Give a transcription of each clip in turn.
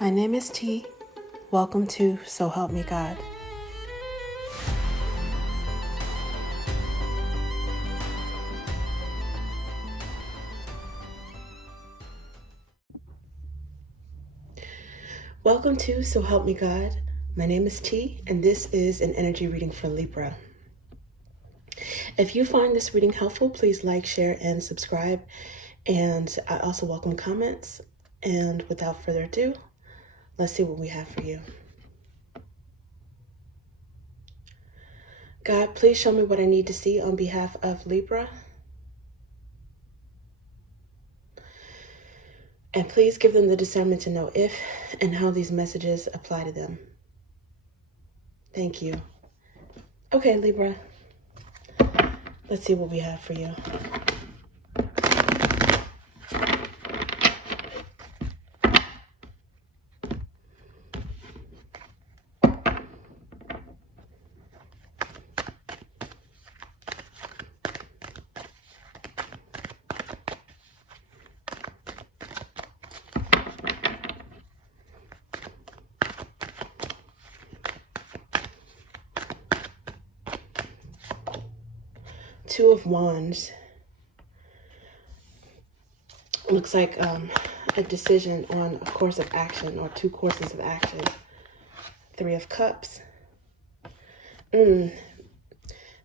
My name is T. Welcome to So Help Me God. Welcome to So Help Me God. My name is T, and this is an energy reading for Libra. If you find this reading helpful, please like, share, and subscribe. And I also welcome comments. And without further ado, let's see what we have for you. God, please show me what I need to see on behalf of Libra. And please give them the discernment to know if and how these messages apply to them. Thank you. Okay, Libra. Let's see what we have for you. Two of Wands. Looks like a decision on a course of action or two courses of action. Three of Cups.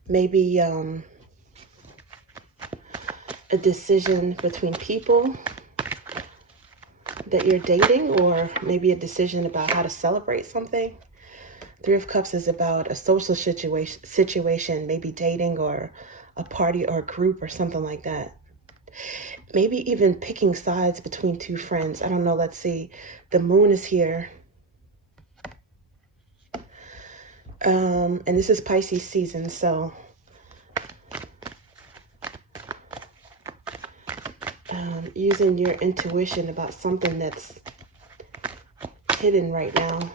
Maybe a decision between people that you're dating, or maybe a decision about how to celebrate something. Three of Cups is about a social situation, maybe dating or a party or a group or something like that. Maybe even picking sides between two friends. I don't know. Let's see. The moon is here. And this is Pisces season, so using your intuition about something that's hidden right now.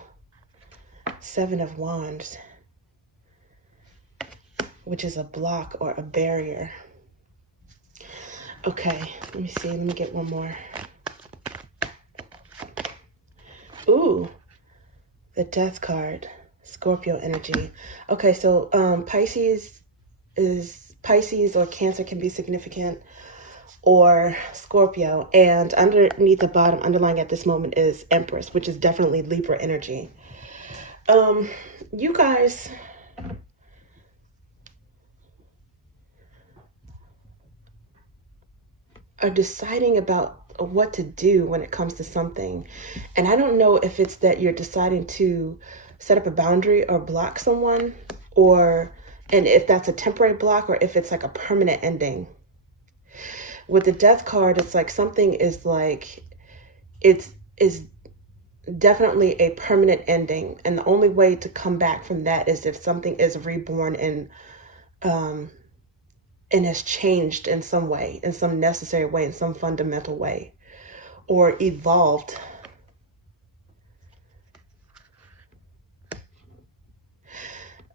Seven of Wands, which is a block or a barrier. Okay, let me see. Let me get one more. Ooh, the Death card, Scorpio energy. Okay, so Pisces or Cancer can be significant, or Scorpio. And underneath the bottom, underlying at this moment, is Empress, which is definitely Libra energy. You guys are deciding about what to do when it comes to something. And I don't know if it's that you're deciding to set up a boundary or block someone, and if that's a temporary block or if it's like a permanent ending. With the Death card, it's like something is like, is definitely a permanent ending. And the only way to come back from that is if something is reborn and has changed in some way, in some necessary way, in some fundamental way, or evolved.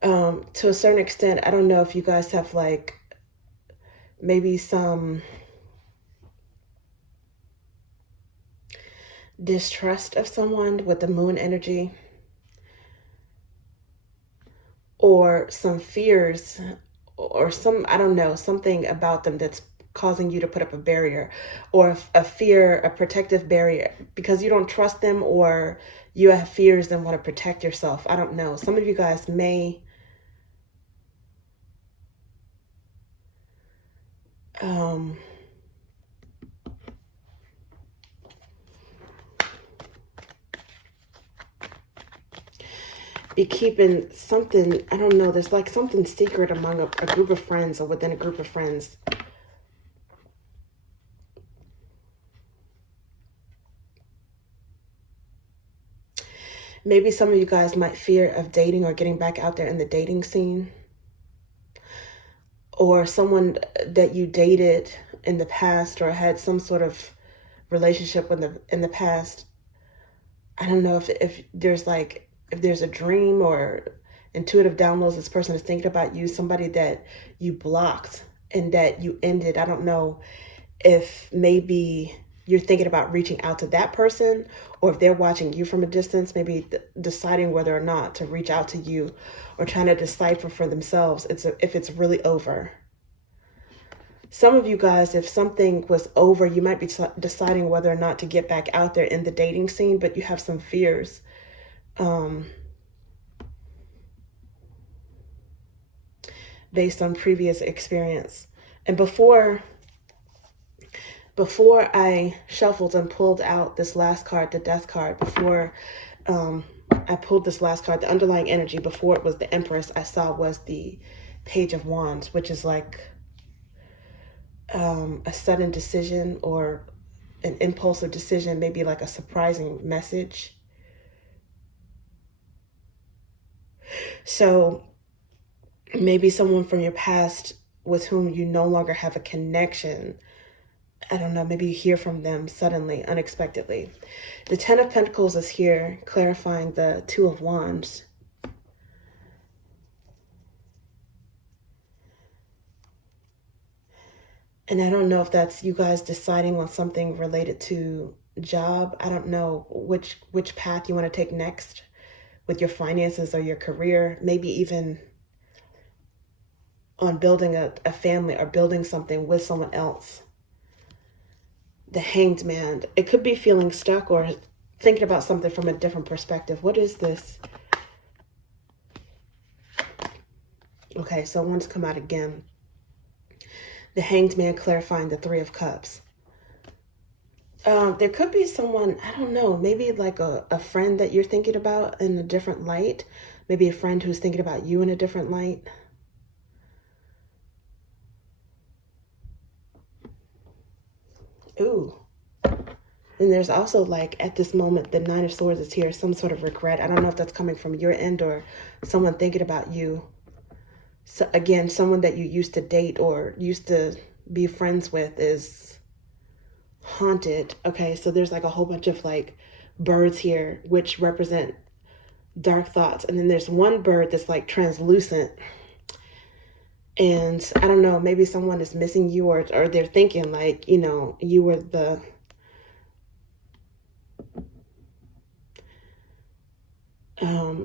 To a certain extent, I don't know if you guys have like maybe some distrust of someone with the moon energy, or some fears, or I don't know, something about them that's causing you to put up a barrier, or a fear, a protective barrier, because you don't trust them, or you have fears and want to protect yourself. I don't know. Some of you guys may be keeping something, I don't know, there's like something secret among a group of friends, or within a group of friends. Maybe some of you guys might fear of dating or getting back out there in the dating scene, or someone that you dated in the past or had some sort of relationship in the past. I don't know if there's like, if there's a dream or intuitive downloads, this person is thinking about you, somebody that you blocked and that you ended. I don't know if maybe you're thinking about reaching out to that person, or if they're watching you from a distance, maybe deciding whether or not to reach out to you, or trying to decipher for themselves if it's really over. Some of you guys, if something was over, you might be deciding whether or not to get back out there in the dating scene, but you have some fears. Based on previous experience. And before I shuffled and pulled out this last card, the Death card, before I pulled this last card, the underlying energy before it was the Empress, I saw was the Page of Wands, which is like a sudden decision or an impulsive decision, maybe like a surprising message. So maybe someone from your past with whom you no longer have a connection. I don't know, maybe you hear from them suddenly, unexpectedly. The Ten of Pentacles is here, clarifying the Two of Wands. And I don't know if that's you guys deciding on something related to job. I don't know which path you want to take next with your finances or your career, maybe even on building a family or building something with someone else. The Hanged Man. It could be feeling stuck or thinking about something from a different perspective. What is this? Okay, so one's come out again. The Hanged Man clarifying the Three of Cups. There could be someone, I don't know, maybe like a friend that you're thinking about in a different light. Maybe a friend who's thinking about you in a different light. Ooh. And there's also, like, at this moment, the Nine of Swords is here, some sort of regret. I don't know if that's coming from your end or someone thinking about you. So again, someone that you used to date or used to be friends with is haunted. Okay, so there's like a whole bunch of like birds here, which represent dark thoughts. And then there's one bird that's like translucent. And I don't know, maybe someone is missing you, or they're thinking like, you know, you were the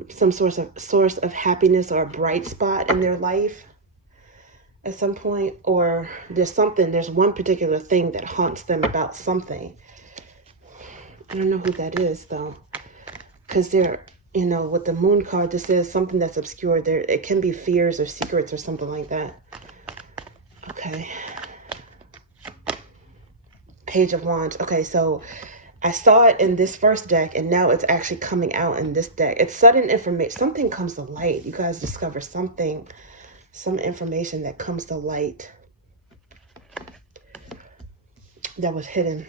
some source of happiness or a bright spot in their life at some point. Or there's one particular thing that haunts them about something. I don't know who that is though, because they're, you know, with the Moon card, this is something that's obscure. There, it can be fears or secrets or something like that. Okay. Page of Wands. Okay, so I saw it in this first deck, and now it's actually coming out in this deck. It's sudden information. Something comes to light. You guys discover something, some information that comes to light that was hidden.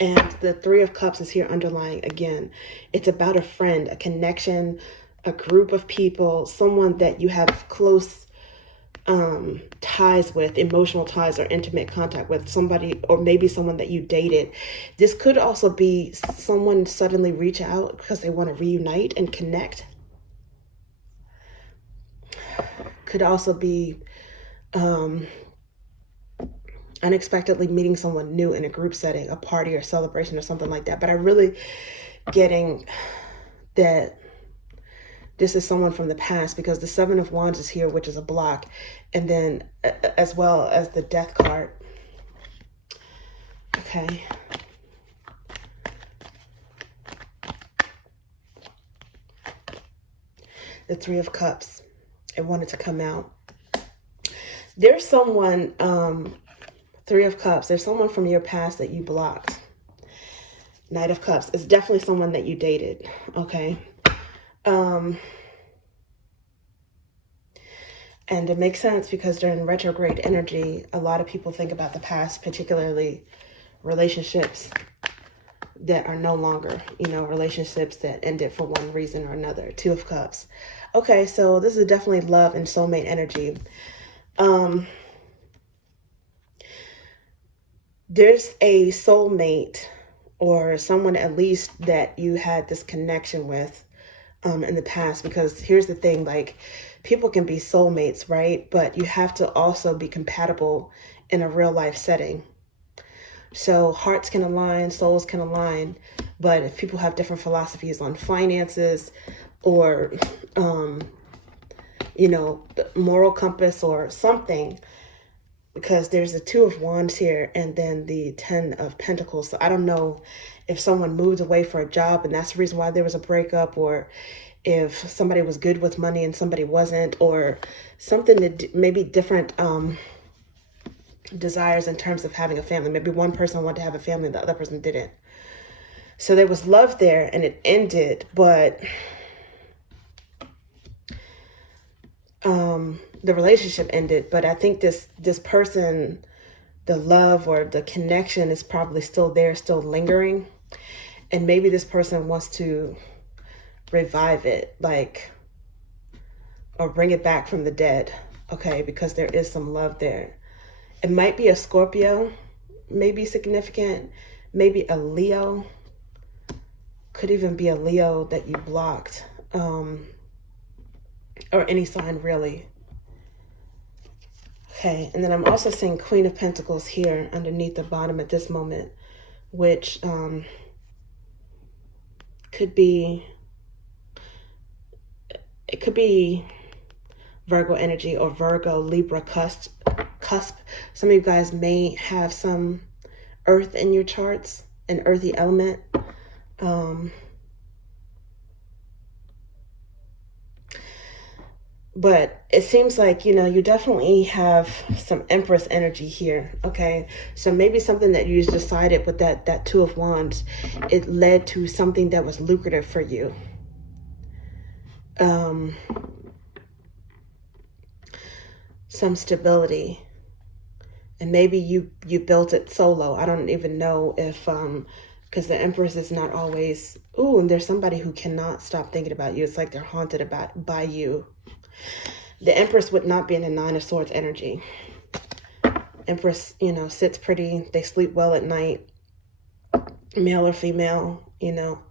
And the Three of Cups is here underlying again. It's about a friend, a connection, a group of people, someone that you have close ties with, emotional ties or intimate contact with, somebody, or maybe someone that you dated. This could also be someone suddenly reach out because they want to reunite and connect. Could also be unexpectedly meeting someone new in a group setting, a party or celebration or something like that. But I'm really getting that this is someone from the past, because the Seven of Wands is here, which is a block. And then as well as the Death card. Okay. The Three of Cups. It wanted to come out. There's someone, Three of Cups. There's someone from your past that you blocked. Knight of Cups. It's definitely someone that you dated. Okay. And it makes sense because during retrograde energy, a lot of people think about the past, particularly relationships that are no longer, you know, relationships that ended for one reason or another. Two of Cups. Okay, so this is definitely love and soulmate energy. There's a soulmate or someone at least that you had this connection with in the past, because here's the thing, like, people can be soulmates, right? But you have to also be compatible in a real life setting. So hearts can align, souls can align, but if people have different philosophies on finances or, you know, moral compass or something, because there's the Two of Wands here and then the Ten of Pentacles. So I don't know if someone moved away for a job and that's the reason why there was a breakup, or if somebody was good with money and somebody wasn't, or something that maybe different desires in terms of having a family. Maybe one person wanted to have a family and the other person didn't. So there was love there and it ended, but the relationship ended. But I think this person, the love or the connection is probably still there, still lingering. And maybe this person wants to revive it, like, or bring it back from the dead, okay, because there is some love there. It might be a Scorpio, maybe significant, maybe a Leo, could even be a Leo that you blocked, or any sign really. Okay, and then I'm also seeing Queen of Pentacles here underneath the bottom at this moment, which could be, it could be Virgo energy or Virgo, Libra cusp. Some of you guys may have some earth in your charts, an earthy element. But it seems like, you know, you definitely have some Empress energy here, okay? So maybe something that you decided with that Two of Wands, it led to something that was lucrative for you. Some stability. And maybe you built it solo. I don't even know if, because the Empress is not always, ooh, and there's somebody who cannot stop thinking about you. It's like they're haunted by you. The Empress would not be in a Nine of Swords energy. Empress, you know, sits pretty. They sleep well at night. Male or female, you know.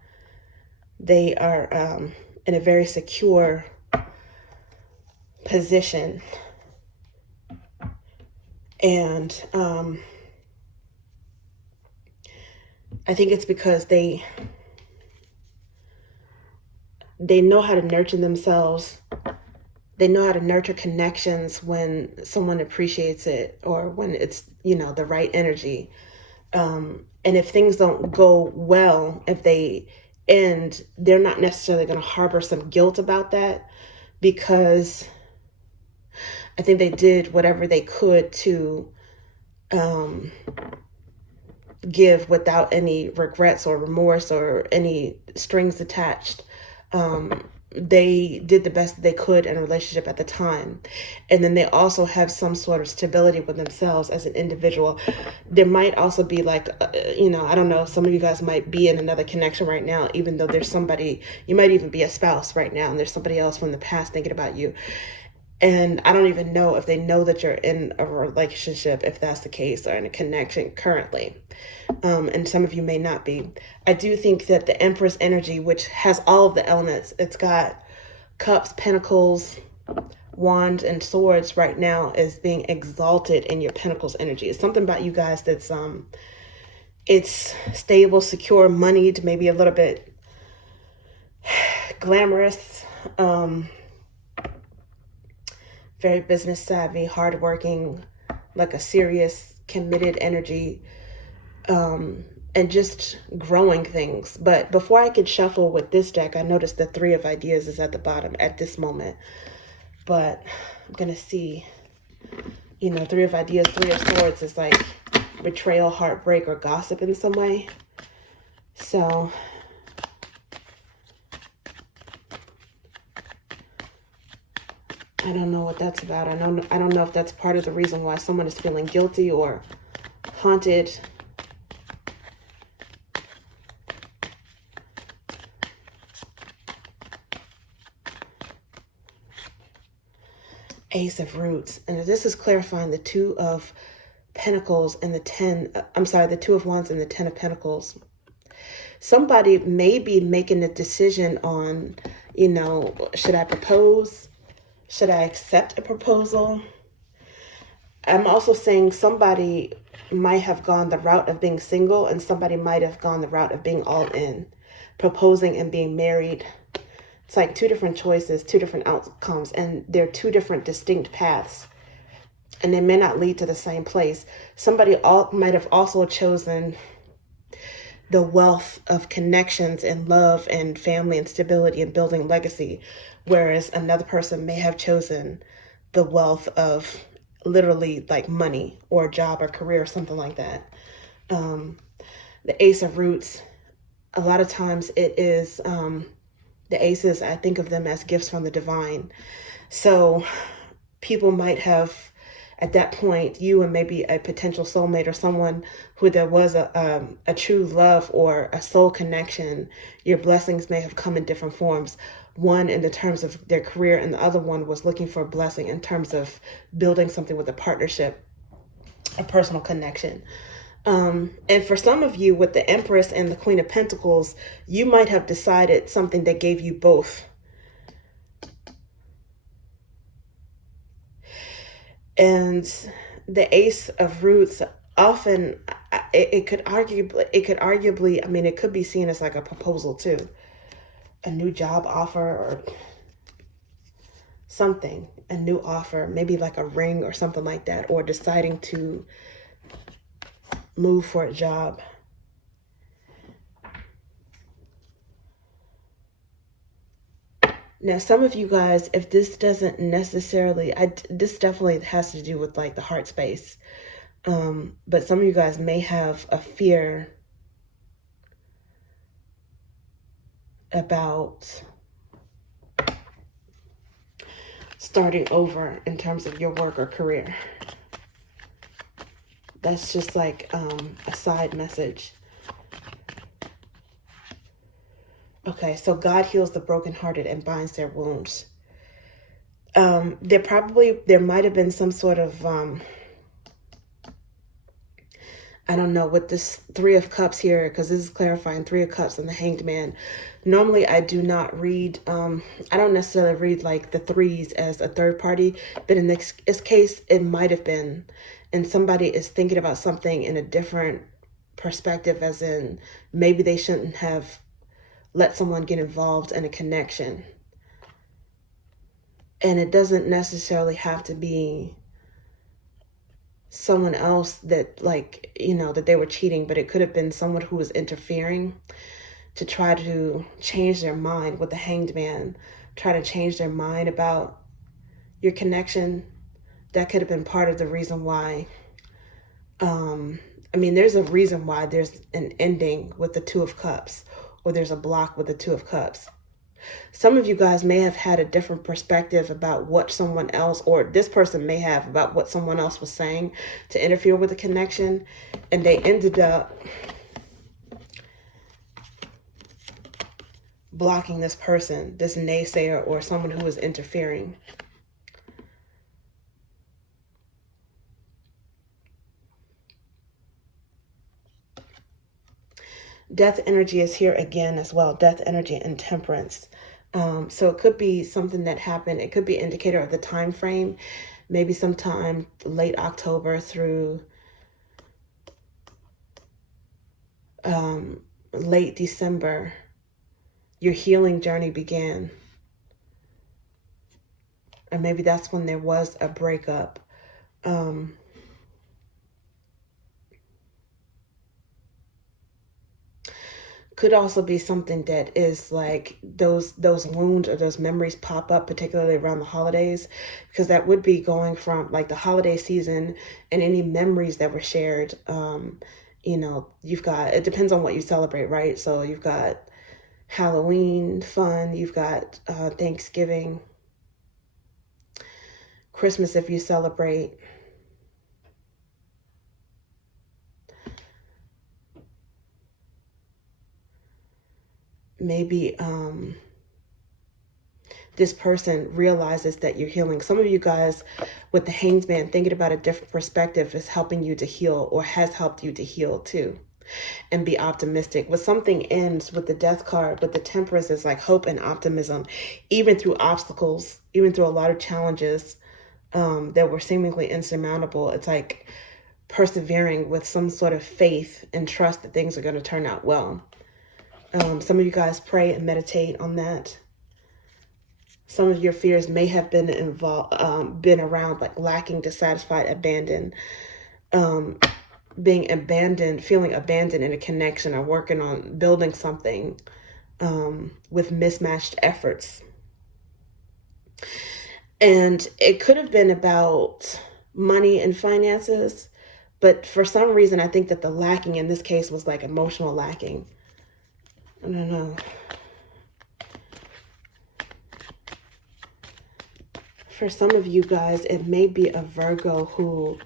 They are in a very secure position. And I think it's because they know how to nurture themselves. They know how to nurture connections when someone appreciates it or when it's, you know, the right energy. And if things don't go well, if they end, they're not necessarily going to harbor some guilt about that, because I think they did whatever they could to give without any regrets or remorse or any strings attached. They did the best that they could in a relationship at the time. And then they also have some sort of stability with themselves as an individual. There might also be like, you know, I don't know, some of you guys might be in another connection right now, even though there's somebody, you might even be a spouse right now, and there's somebody else from the past thinking about you. And I don't even know if they know that you're in a relationship, if that's the case, or in a connection currently. And some of you may not be. I do think that the Empress energy, which has all of the elements, it's got cups, pentacles, wands, and swords right now, is being exalted in your pentacles energy. It's something about you guys that's, it's stable, secure, moneyed, maybe a little bit glamorous, very business savvy, hardworking, like a serious, committed energy, and just growing things. But before I could shuffle with this deck, I noticed the Three of Ideas is at the bottom at this moment. But I'm going to see, you know, Three of Ideas, Three of Swords is like betrayal, heartbreak, or gossip in some way. So I don't know what that's about. I don't know if that's part of the reason why someone is feeling guilty or haunted. Ace of Roots. And this is clarifying the Two of Pentacles and the the Two of Wands and the Ten of Pentacles. Somebody may be making a decision on, you know, should I propose? Should I accept a proposal? I'm also saying somebody might have gone the route of being single, and somebody might have gone the route of being all in, proposing and being married. It's like two different choices, two different outcomes, and they're two different distinct paths, and they may not lead to the same place. Somebody might have also chosen the wealth of connections and love and family and stability and building legacy, whereas another person may have chosen the wealth of literally like money or job or career or something like that. The Ace of Roots, a lot of times it is the aces, I think of them as gifts from the divine. So people might have, at that point, you and maybe a potential soulmate or someone who there was a true love or a soul connection, your blessings may have come in different forms. One in the terms of their career, and the other one was looking for a blessing in terms of building something with a partnership, a personal connection. And for some of you with the Empress and the Queen of Pentacles, you might have decided something that gave you both. And the Ace of Roots, often it could arguably, I mean, it could be seen as like a proposal too. A new job offer or something, a new offer, maybe like a ring or something like that, or deciding to move for a job. Now, some of you guys, if this doesn't necessarily, this definitely has to do with like the heart space. But some of you guys may have a fear about starting over in terms of your work or career. That's just like a side message. Okay, so God heals the brokenhearted and binds their wounds. There might have been some sort of, I don't know, with this Three of Cups here, because this is clarifying Three of Cups and the Hanged Man. Normally, I do not read, I don't necessarily read like the threes as a third party, but in this case, it might have been. And somebody is thinking about something in a different perspective, as in maybe they shouldn't have let someone get involved in a connection. And it doesn't necessarily have to be someone else that, like, you know, that they were cheating, but it could have been someone who was interfering to try to change their mind with the Hanged Man, try to change their mind about your connection. That could have been part of the reason why. I mean, there's a reason why there's an ending with the Two of Cups, or there's a block with the Two of Cups. Some of you guys may have had a different perspective about what someone else, or this person may have, about what someone else was saying to interfere with the connection, and they ended up blocking this person, this naysayer, or someone who was interfering. Death energy is here again as well. Death energy and Temperance. So it could be something that happened. It could be an indicator of the time frame. Maybe sometime late October through late December, your healing journey began. And maybe that's when there was a breakup. Could also be something that is like those wounds or those memories pop up, particularly around the holidays, because that would be going from like the holiday season and any memories that were shared. You know, you've got, it depends on what you celebrate, right? So you've got Halloween fun, you've got Thanksgiving, Christmas if you celebrate. Maybe this person realizes that you're healing. Some of you guys with the Hanged Man, thinking about a different perspective is helping you to heal, or has helped you to heal too, and be optimistic. When something ends with the Death card, but the Temperance is like hope and optimism, even through obstacles, even through a lot of challenges. that were seemingly insurmountable. It's like persevering with some sort of faith and trust that things are going to turn out well. Some of you guys pray and meditate on that. Some of your fears may have been been around like lacking, dissatisfied, abandoned, being abandoned, feeling abandoned in a connection, or working on building something with mismatched efforts. And it could have been about money and finances, but for some reason, I think that the lacking in this case was like emotional lacking. I don't know. For some of you guys, it may be a Virgo who,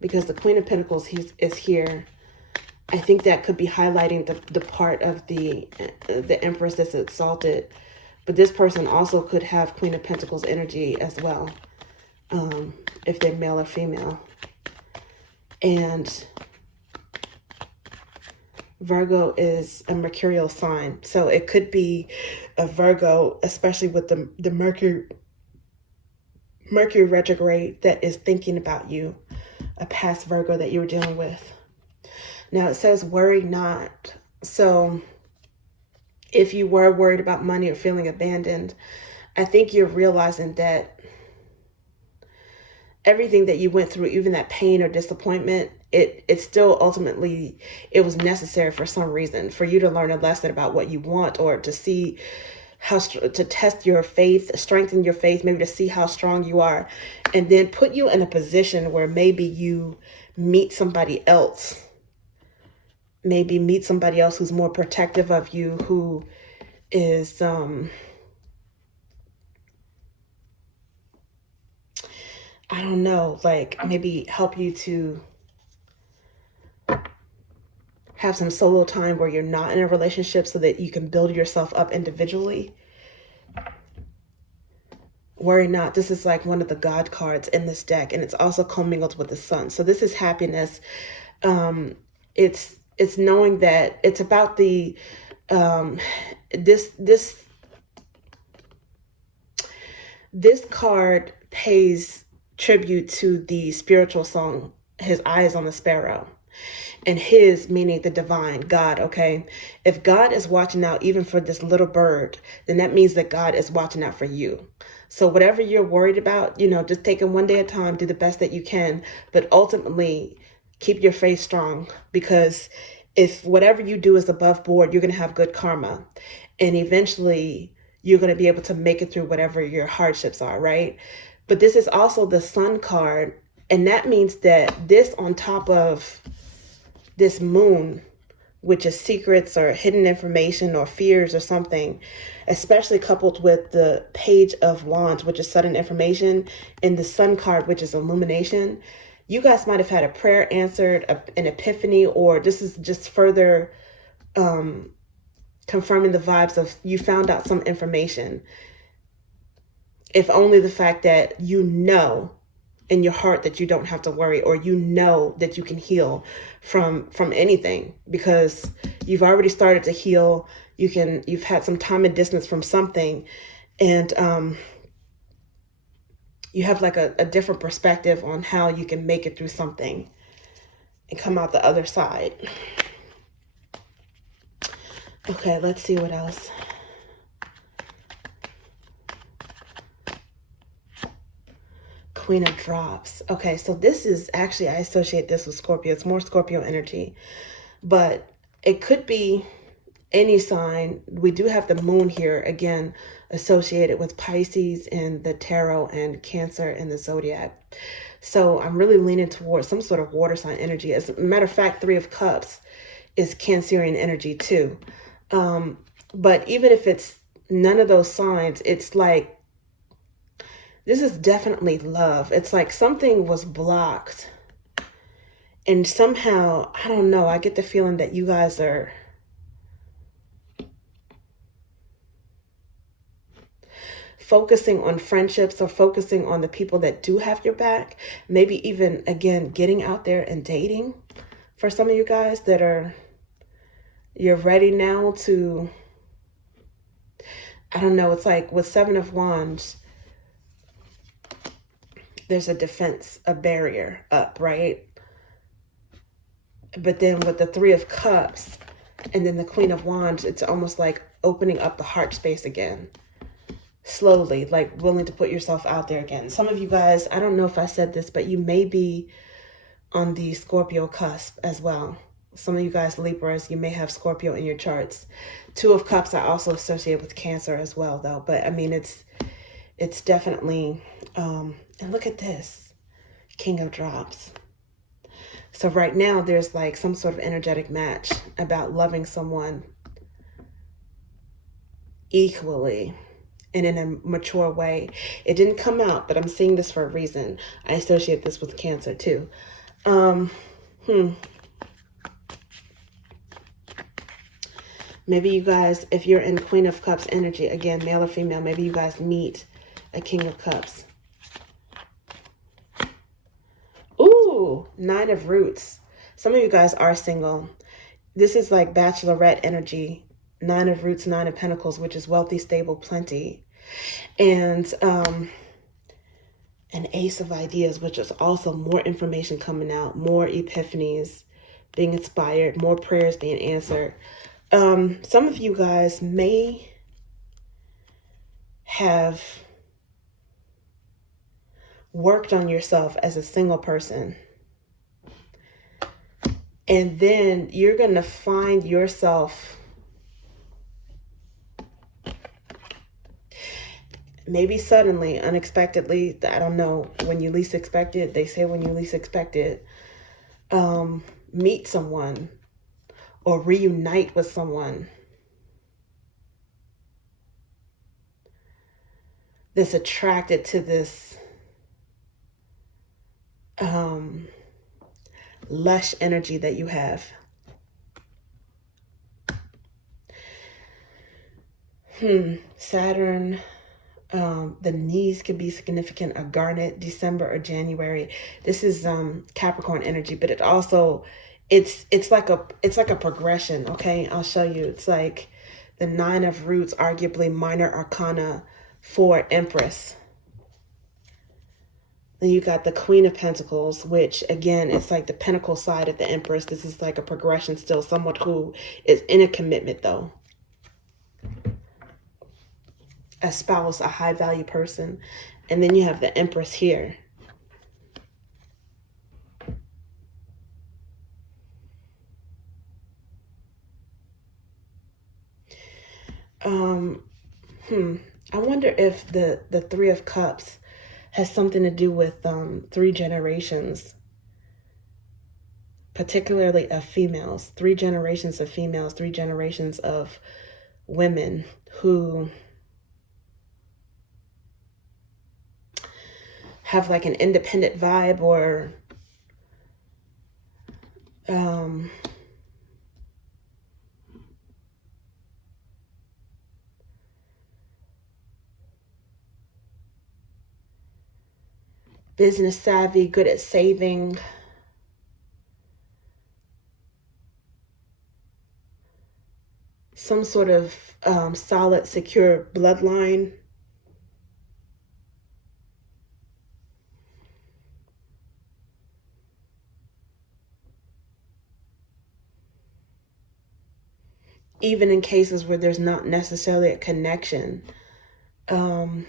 because the Queen of Pentacles is here, I think that could be highlighting the part of the Empress that's exalted. But this person also could have Queen of Pentacles energy as well, if they're male or female. And Virgo is a mercurial sign. So it could be a Virgo, especially with the Mercury retrograde, that is thinking about you, a past Virgo that you were dealing with. Now it says worry not. So if you were worried about money or feeling abandoned, I think you're realizing that everything that you went through, even that pain or disappointment, it still ultimately, it was necessary for some reason, for you to learn a lesson about what you want, or to see how to test your faith, strengthen your faith, maybe to see how strong you are, and then put you in a position where maybe you meet somebody else. Maybe meet somebody else who's more protective of you, who is, I don't know, like maybe help you to have some solo time where you're not in a relationship, so that you can build yourself up individually. Worry not. This is like one of the God cards in this deck, and it's also commingled with the sun. So this is happiness. It's knowing that it's about the this card pays tribute to the spiritual song, His Eye is on the Sparrow. And his meaning the divine, God, okay? If God is watching out even for this little bird, then that means that God is watching out for you. So whatever you're worried about, just take it one day at a time, do the best that you can, but ultimately keep your faith strong, because if whatever you do is above board, you're going to have good karma. And eventually you're going to be able to make it through whatever your hardships are, right? But this is also the Sun card. And that means that this on top of this moon, which is secrets or hidden information or fears or something, especially coupled with the Page of Wands, which is sudden information, and the Sun card, which is illumination, you guys might have had a prayer answered, an epiphany, or this is just further confirming the vibes of you found out some information. If only the fact that you know in your heart that you don't have to worry, or that you can heal from anything, because you've already started to heal. You've had some time and distance from something, and you have like a different perspective on how you can make it through something and come out the other side. Okay, let's see what else. Queen of Drops. Okay, so this is actually, I associate this with Scorpio. It's more Scorpio energy, but it could be any sign. We do have the moon here, again, associated with Pisces in the tarot and Cancer in the zodiac. So I'm really leaning towards some sort of water sign energy. As a matter of fact, 3 of Cups is Cancerian energy too. But even if it's none of those signs, it's like, this is definitely love. It's like something was blocked. And somehow, I don't know, I get the feeling that you guys are focusing on friendships, or focusing on the people that do have your back. Maybe even, again, getting out there and dating. For some of you guys you're ready now to, I don't know, it's like with 7 of Wands, there's a defense, a barrier up, right? But then with the Three of Cups and then the Queen of Wands, it's almost like opening up the heart space again. Slowly, like willing to put yourself out there again. Some of you guys, I don't know if I said this, but you may be on the Scorpio cusp as well. Some of you guys, Libras, you may have Scorpio in your charts. Two of Cups are also associated with Cancer as well, though. But I mean, it's definitely, and look at this, King of Drops. So right now there's like some sort of energetic match about loving someone equally and in a mature way. It didn't come out, but I'm seeing this for a reason. I associate this with Cancer too. Maybe you guys, if you're in Queen of Cups energy, again, male or female, maybe you guys meet a King of Cups. Ooh, Nine of Roots. Some of you guys are single. This is like bachelorette energy. Nine of Roots, Nine of Pentacles, which is wealthy, stable, plenty. And an Ace of Ideas, which is also more information coming out, more epiphanies being inspired, more prayers being answered. Some of you guys may have worked on yourself as a single person. And then you're going to find yourself maybe suddenly, unexpectedly, I don't know, when you least expect it. They say when you least expect it, meet someone or reunite with someone that's attracted to this lush energy that you have. Saturn, the knees could be significant, a garnet, December or January. This is Capricorn energy, but it also it's like a progression, okay? I'll show you. It's like the Nine of Roots, arguably minor arcana for Empress. Then you got the Queen of Pentacles, which again, it's like the Pentacle side of the Empress. This is like a progression still, someone who is in a commitment though. A spouse, a high value person. And then you have the Empress here. I wonder if the Three of Cups has something to do with 3 generations, particularly of females. 3 generations of females, 3 generations of women who have like an independent vibe or business savvy, good at saving. Some sort of solid, secure bloodline. Even in cases where there's not necessarily a connection. But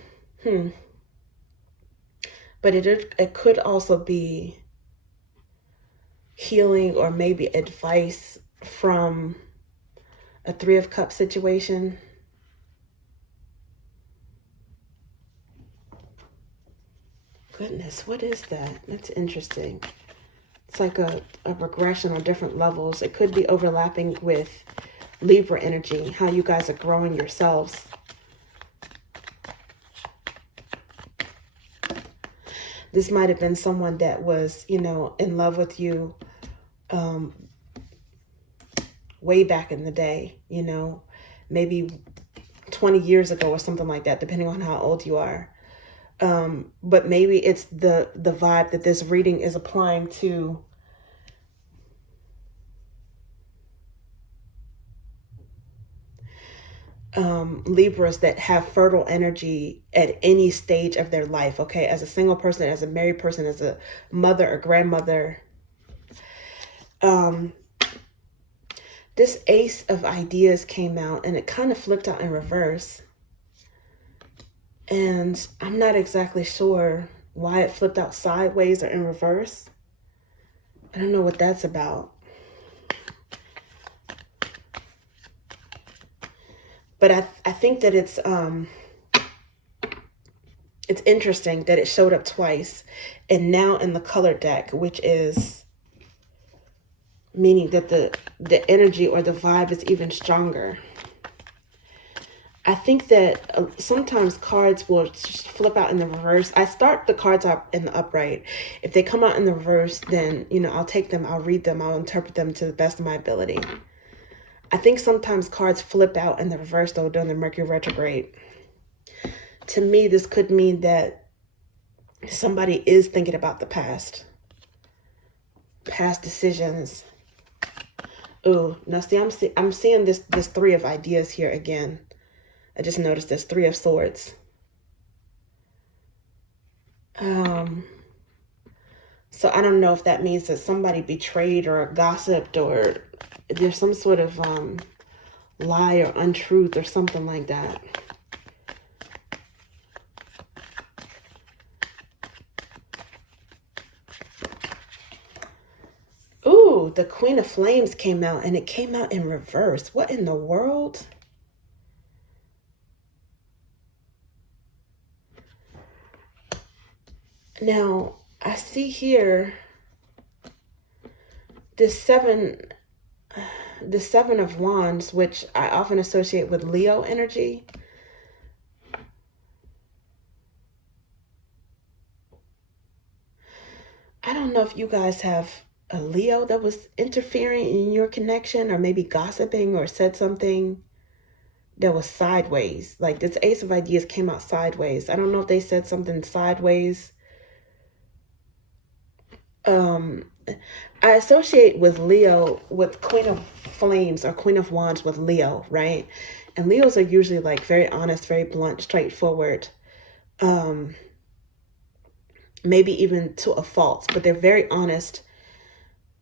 it could also be healing or maybe advice from a Three of Cups situation. Goodness, what is that? That's interesting. It's like a regression on different levels. It could be overlapping with Libra energy, how you guys are growing yourselves. This might have been someone that was, you know, in love with you way back in the day, you know, maybe 20 years ago or something like that, depending on how old you are. But maybe it's the vibe that this reading is applying to Libras that have fertile energy at any stage of their life, okay? As a single person, as a married person, as a mother or grandmother. This Ace of Ideas came out and it kind of flipped out in reverse. And I'm not exactly sure why it flipped out sideways or in reverse. I don't know what that's about. But I think that it's interesting that it showed up twice and now in the color deck, which is meaning that the energy or the vibe is even stronger. I think that sometimes cards will flip out in the reverse. I start the cards up in the upright. If they come out in the reverse, then, I'll take them, I'll read them, I'll interpret them to the best of my ability. I think sometimes cards flip out in the reverse, though, during the Mercury retrograde. To me, this could mean that somebody is thinking about the past decisions. Oh, now see, I'm seeing this Three of Ideas here again. I just noticed this Three of Swords. So I don't know if that means that somebody betrayed or gossiped or there's some sort of lie or untruth or something like that. Ooh, the Queen of Flames came out and it came out in reverse. What in the world? Now, I see here the Seven of Wands, which I often associate with Leo energy. I don't know if you guys have a Leo that was interfering in your connection or maybe gossiping or said something that was sideways. Like this Ace of Ideas came out sideways. I don't know if they said something sideways. I associate with Leo, with Queen of Flames or Queen of Wands with Leo, right? And Leos are usually like very honest, very blunt, straightforward. Maybe even to a fault, but they're very honest.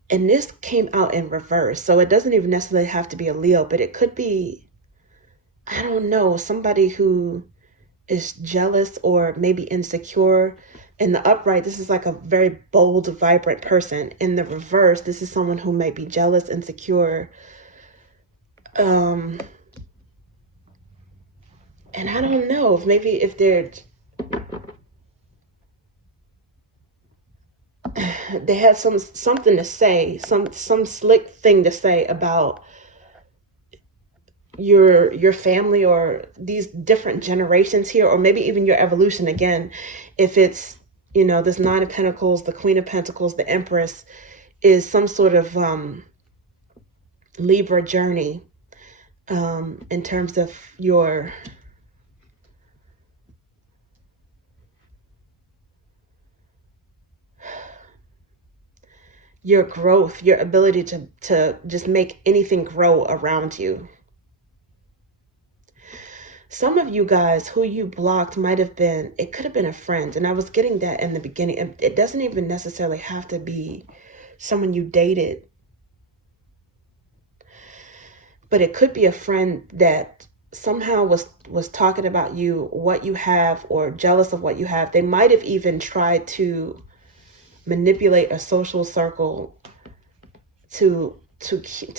And this came out in reverse. So it doesn't even necessarily have to be a Leo, but it could be, I don't know, somebody who is jealous or maybe insecure. In the upright, this is like a very bold, vibrant person. In the reverse, this is someone who might be jealous, insecure. And I don't know if maybe if they had something to say, some slick thing to say about your family or these different generations here, or maybe even your evolution. Again, if it's this Nine of Pentacles, the Queen of Pentacles, the Empress is some sort of Libra journey in terms of your growth, your ability to just make anything grow around you. Some of you guys who you blocked it could have been a friend. And I was getting that in the beginning. It doesn't even necessarily have to be someone you dated. But it could be a friend that somehow was talking about you, what you have, or jealous of what you have. They might have even tried to manipulate a social circle to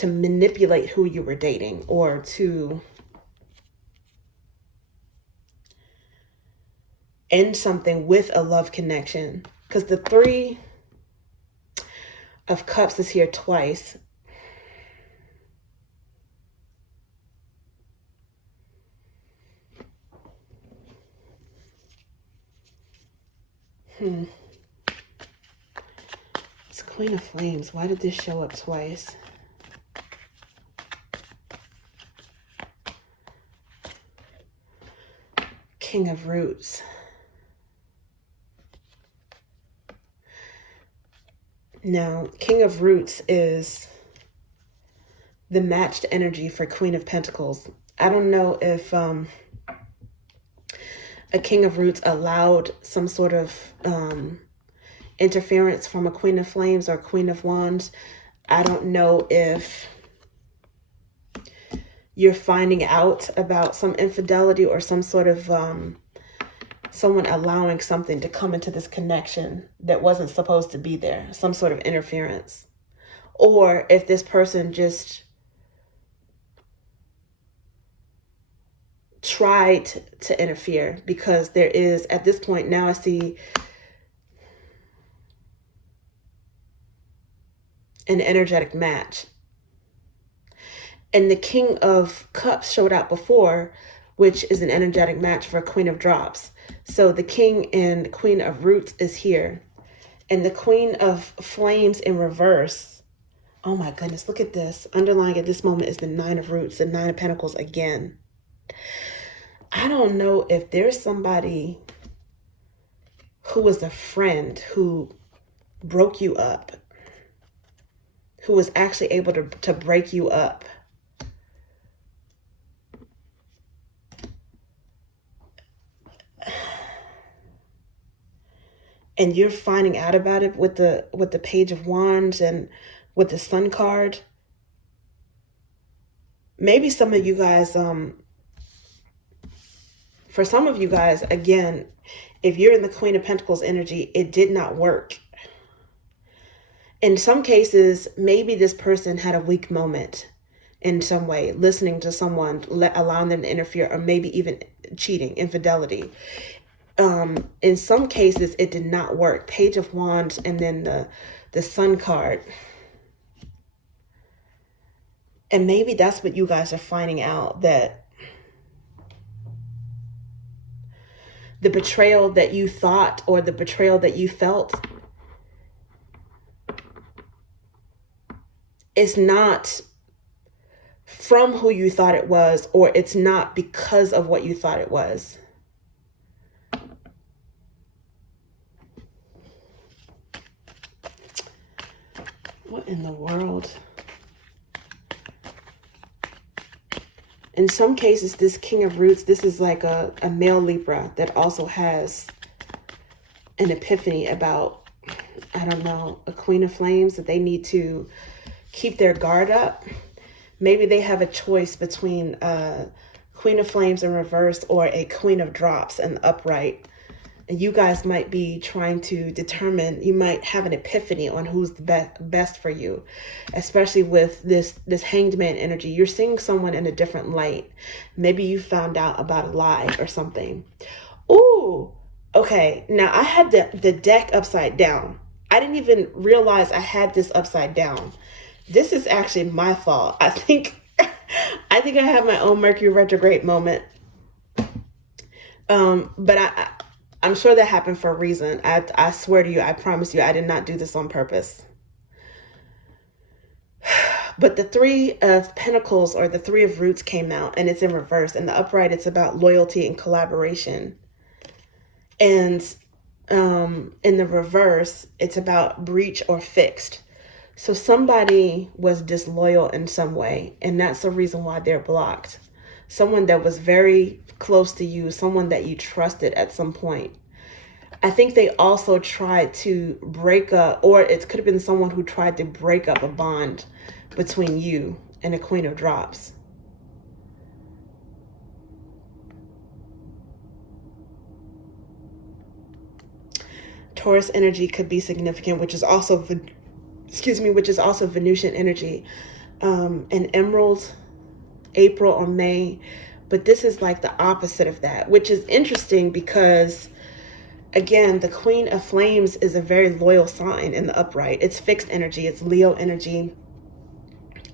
manipulate who you were dating, or to end something with a love connection. Because the Three of Cups is here twice. It's Queen of Flames. Why did this show up twice? King of Roots. Now, King of Roots is the matched energy for Queen of Pentacles. I don't know if a King of Roots allowed some sort of interference from a Queen of Flames or Queen of Wands. I don't know if you're finding out about some infidelity or some sort of someone allowing something to come into this connection that wasn't supposed to be there, some sort of interference. Or if this person just tried to interfere, because there is, at this point now, I see an energetic match. And the King of Cups showed up before, which is an energetic match for a Queen of Drops. So the King and Queen of Roots is here. And the Queen of Flames in reverse. Oh my goodness, look at this. Underlying at this moment is the Nine of Roots, the Nine of Pentacles again. I don't know if there's somebody who was a friend who broke you up, who was actually able to break you up. And you're finding out about it with the Page of Wands and with the Sun card. Maybe some of you guys, for some of you guys, again, if you're in the Queen of Pentacles energy, it did not work. In some cases, maybe this person had a weak moment in some way, listening to someone, allowing them to interfere, or maybe even cheating, infidelity. In some cases, it did not work. Page of Wands and then the Sun card. And maybe that's what you guys are finding out, that the betrayal that you thought or the betrayal that you felt is not from who you thought it was, or it's not because of what you thought it was. What in the world? In some cases, this King of Roots, this is like a male Libra that also has an epiphany about, I don't know, a Queen of Flames, that they need to keep their guard up. Maybe they have a choice between a Queen of Flames in reverse or a Queen of Drops in the upright. And you guys might be trying to determine, you might have an epiphany on who's the best for you, especially with this Hanged Man energy. You're seeing someone in a different light. Maybe you found out about a lie or something. Ooh, okay. Now I had the deck upside down. I didn't even realize I had this upside down. This is actually my fault. I think I had my own Mercury retrograde moment. But I'm sure that happened for a reason. I swear to you, I promise you, I did not do this on purpose. But the Three of Pentacles or the Three of Roots came out, and it's in reverse. In the upright, it's about loyalty and collaboration. And in the reverse, it's about breach or fixed. So somebody was disloyal in some way, and that's the reason why they're blocked. Someone that was very close to you, someone that you trusted at some point. I think they also tried to break up, or it could have been someone who tried to break up a bond between you and a Queen of Drops. Taurus energy could be significant, which is also, Venusian energy. An Emerald, April or May, but this is like the opposite of that, which is interesting because, again, the Queen of Flames is a very loyal sign in the upright. It's fixed energy. It's Leo energy.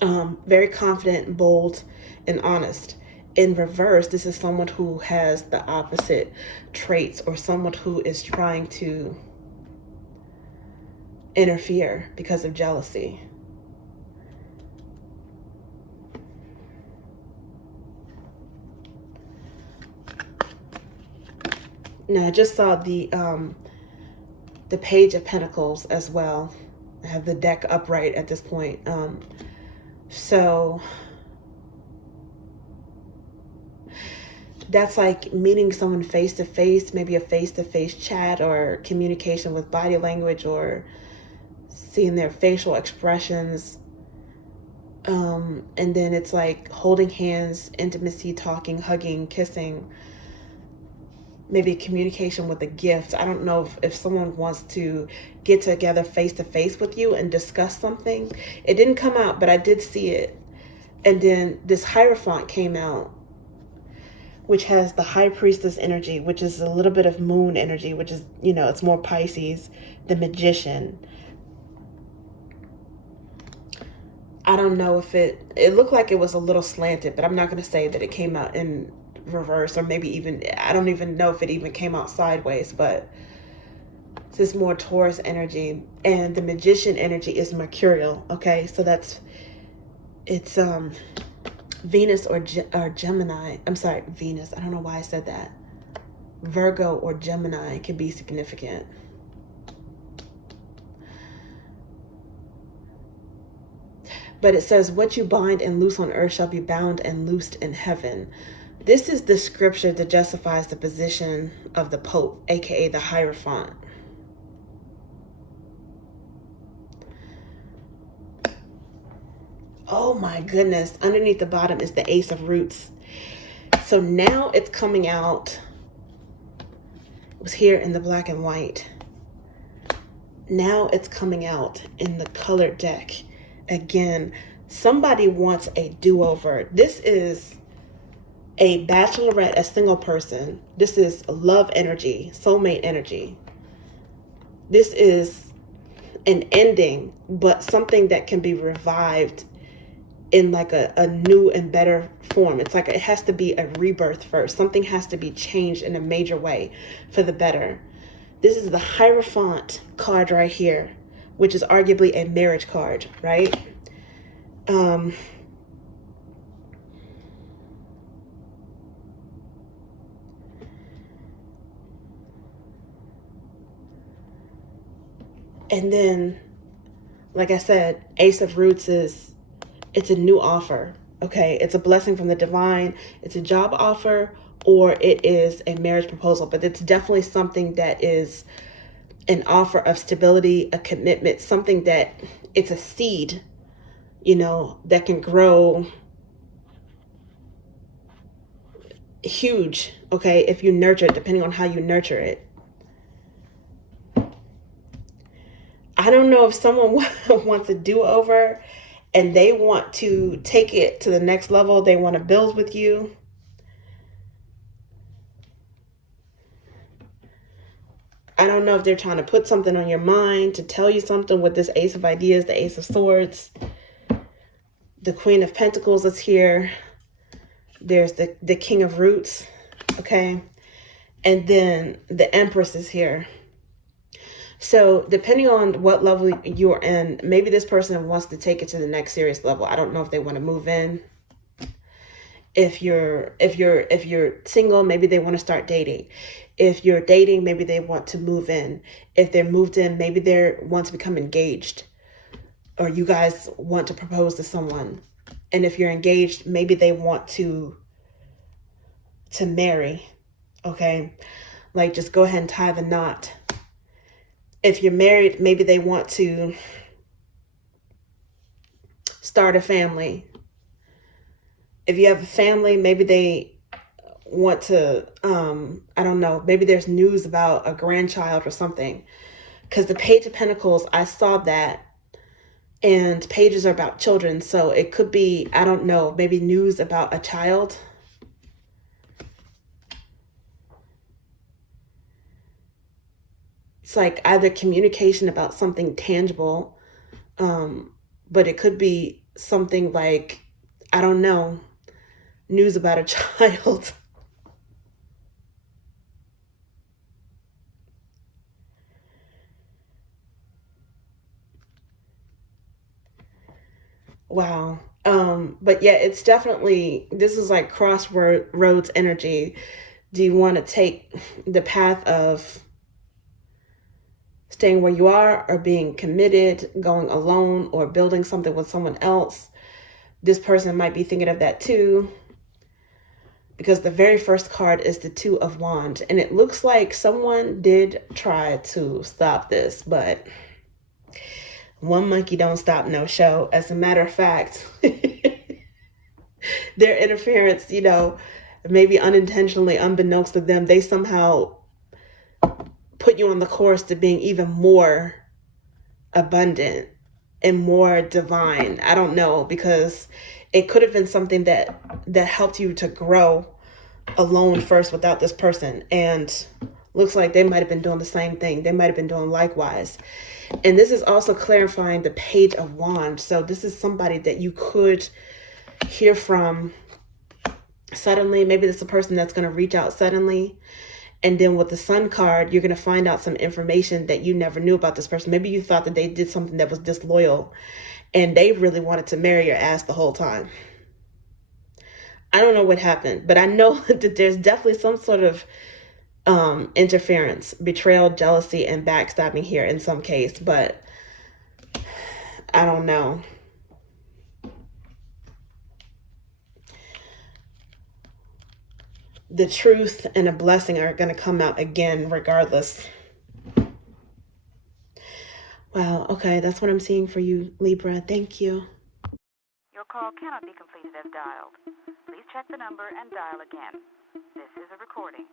Very confident, bold, and honest. In reverse, this is someone who has the opposite traits, or someone who is trying to interfere because of jealousy. Now, I just saw the Page of Pentacles as well. I have the deck upright at this point. So that's like meeting someone face to face, maybe a face to face chat or communication with body language or seeing their facial expressions. And then it's like holding hands, intimacy, talking, hugging, kissing, maybe communication with a gift. I don't know if someone wants to get together face to face with you and discuss something. It didn't come out, but I did see it. And then this Hierophant came out, which has the High Priestess energy, which is a little bit of moon energy, which is, it's more Pisces, the Magician. I don't know if it looked like it was a little slanted, but I'm not going to say that it came out in reverse, or maybe even, I don't even know if it even came out sideways, but this is more Taurus energy. And the Magician energy is mercurial. Okay. So it's Venus or Gemini. I'm sorry, Venus. I don't know why I said that. Virgo or Gemini can be significant. But it says, what you bind and loose on earth shall be bound and loosed in heaven. This is the scripture that justifies the position of the Pope, aka the Hierophant. Oh my goodness. Underneath the bottom is the Ace of Roots. So now it's coming out. It was here in the black and white. Now it's coming out in the colored deck. Again, somebody wants a do-over. This is a bachelorette, a single person. This is love energy, soulmate energy. This is an ending, but something that can be revived in like a new and better form. It's like it has to be a rebirth first. Something has to be changed in a major way for the better. This is the Hierophant card right here, which is arguably a marriage card, right? And then, like I said, Ace of Roots it's a new offer, okay? It's a blessing from the divine. It's a job offer, or it is a marriage proposal, but it's definitely something that is an offer of stability, a commitment, something that it's a seed, that can grow huge, okay, if you nurture it, depending on how you nurture it. I don't know if someone wants a do-over and they want to take it to the next level. They want to build with you. I don't know if they're trying to put something on your mind, to tell you something with this Ace of Ideas, the Ace of Swords. The Queen of Pentacles is here. There's the King of Roots, okay? And then the Empress is here. So depending on what level you're in, maybe this person wants to take it to the next serious level. I don't know if they want to move in. If you're single, maybe they want to start dating. If you're dating, maybe they want to move in. If they're moved in, maybe they want to become engaged, or you guys want to propose to someone. And if you're engaged, maybe they want to marry, okay? Like, just go ahead and tie the knot. If you're married, maybe they want to start a family. If you have a family, maybe they want to, I don't know, maybe there's news about a grandchild or something. Because the Page of Pentacles, I saw that. And pages are about children. So it could be, I don't know, maybe news about a child. It's like either communication about something tangible, but it could be something like, I don't know, news about a child. Wow. But yeah, it's definitely, this is like crossroads energy. Do you want to take the path of staying where you are, or being committed, going alone, or building something with someone else? this person might be thinking of that too, because the very first card is the Two of Wands. And it looks like someone did try to stop this, but one monkey don't stop no show. As a matter of fact, their interference, you know, maybe unintentionally, unbeknownst to them, they somehow put you on the course to being even more abundant and more divine. I don't know, because it could have been something that helped you to grow alone first without this person, and looks like they might have been doing the same thing. They might have been doing likewise. And this is also clarifying the Page of Wands. So this is somebody that you could hear from suddenly. Maybe this is a person that's going to reach out suddenly. And then with the Sun card, you're going to find out some information that you never knew about this person. Maybe you thought that they did something that was disloyal and they really wanted to marry your ass the whole time. I don't know what happened, but I know that there's definitely some sort of interference, betrayal, jealousy, and backstabbing here in some case, but I don't know. The truth and a blessing are going to come out again regardless. Wow, okay, that's what I'm seeing for you, Libra. Thank you. Your call cannot be completed as dialed. Please check the number and dial again. This is a recording.